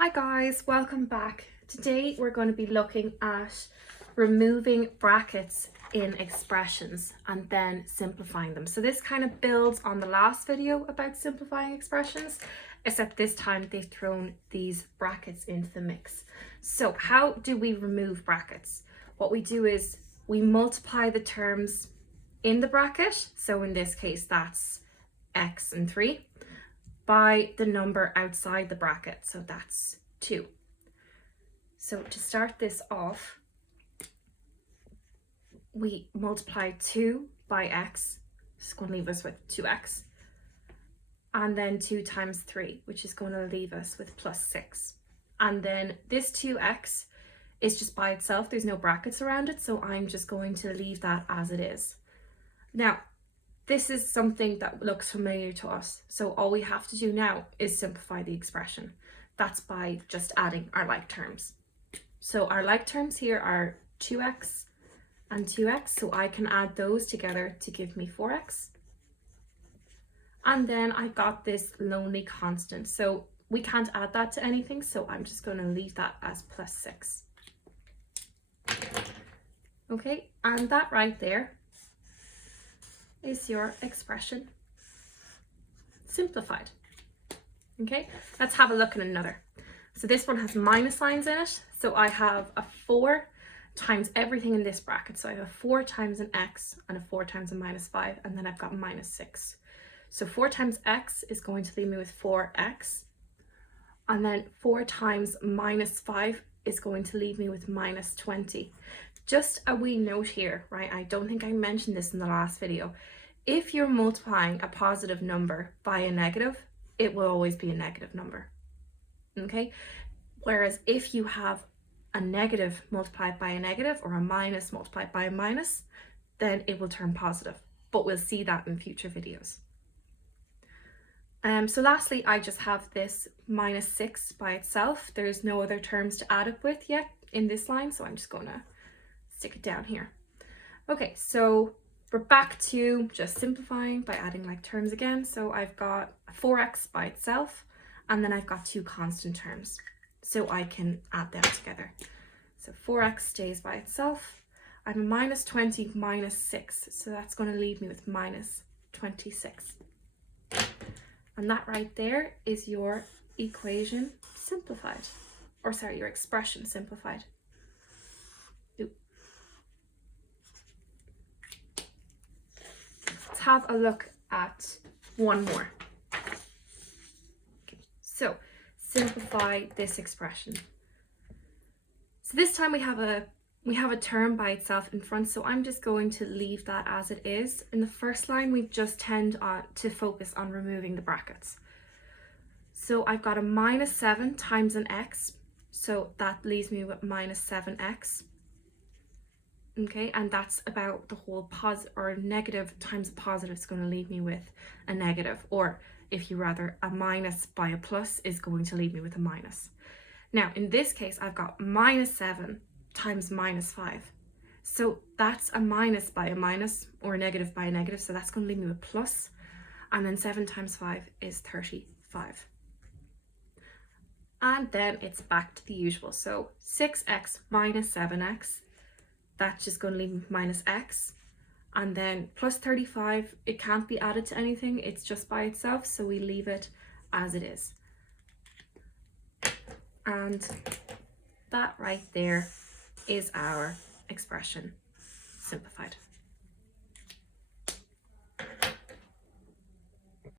Hi guys, welcome back. Today we're going to be looking at removing brackets in expressions and then simplifying them. So this kind of builds on the last video about simplifying expressions, except this time they've thrown these brackets into the mix. So how do we remove brackets? What we do is we multiply the terms in the bracket. So in this case, that's x and 3. By the number outside the bracket, so that's 2. So to start this off, we multiply 2 by x, which is going to leave us with 2x, and then 2 times 3, which is going to leave us with plus 6. And then this 2x is just by itself, there's no brackets around it, so I'm just going to leave that as it is. Now, this is something that looks familiar to us, so all we have to do now is simplify the expression. That's by just adding our like terms. So our like terms here are 2x and 2x, so I can add those together to give me 4x. And then I got this lonely constant, so we can't add that to anything, so I'm just going to leave that as plus 6. Okay, and that right there is your expression simplified. Okay, let's have a look at another. So this one has minus signs in it. So I have a 4 times everything in this bracket. So I have a 4 times an x and a 4 times a minus 5, and then I've got minus 6. So 4 times x is going to leave me with 4x, and then 4 times minus 5 is going to leave me with minus 20. Just a wee note here, right? I don't think I mentioned this in the last video. If you're multiplying a positive number by a negative, it will always be a negative number, okay? Whereas if you have a negative multiplied by a negative or a minus multiplied by a minus, then it will turn positive, but we'll see that in future videos. So lastly, I just have this minus 6 by itself. There's no other terms to add it with yet in this line, so I'm just going to stick it down here. Okay, so we're back to just simplifying by adding like terms again. So I've got 4x by itself, and then I've got 2 constant terms, so I can add them together. So 4x stays by itself. I have a minus 20 minus 6, so that's going to leave me with minus 26. And that right there is your equation simplified, or sorry, your expression simplified. Let's have a look at one more. Okay, so simplify this expression. So this time we have a term by itself in front, so I'm just going to leave that as it is. In the first line, we just tend to focus on removing the brackets. So I've got a minus 7 times an x, so that leaves me with minus 7x. Okay, and that's about the whole positive or negative times a positive is going to leave me with a negative, or if you rather, a minus by a plus is going to leave me with a minus. Now in this case, I've got minus 7 times minus 5, so that's a minus by a minus or a negative by a negative, so that's going to leave me with plus, and then 7 times 5 is 35. And then it's back to the usual, so 6x minus 7x, that's just going to leave me with minus x, and then plus 35, it can't be added to anything, it's just by itself, so we leave it as it is. And that right there is our expression simplified.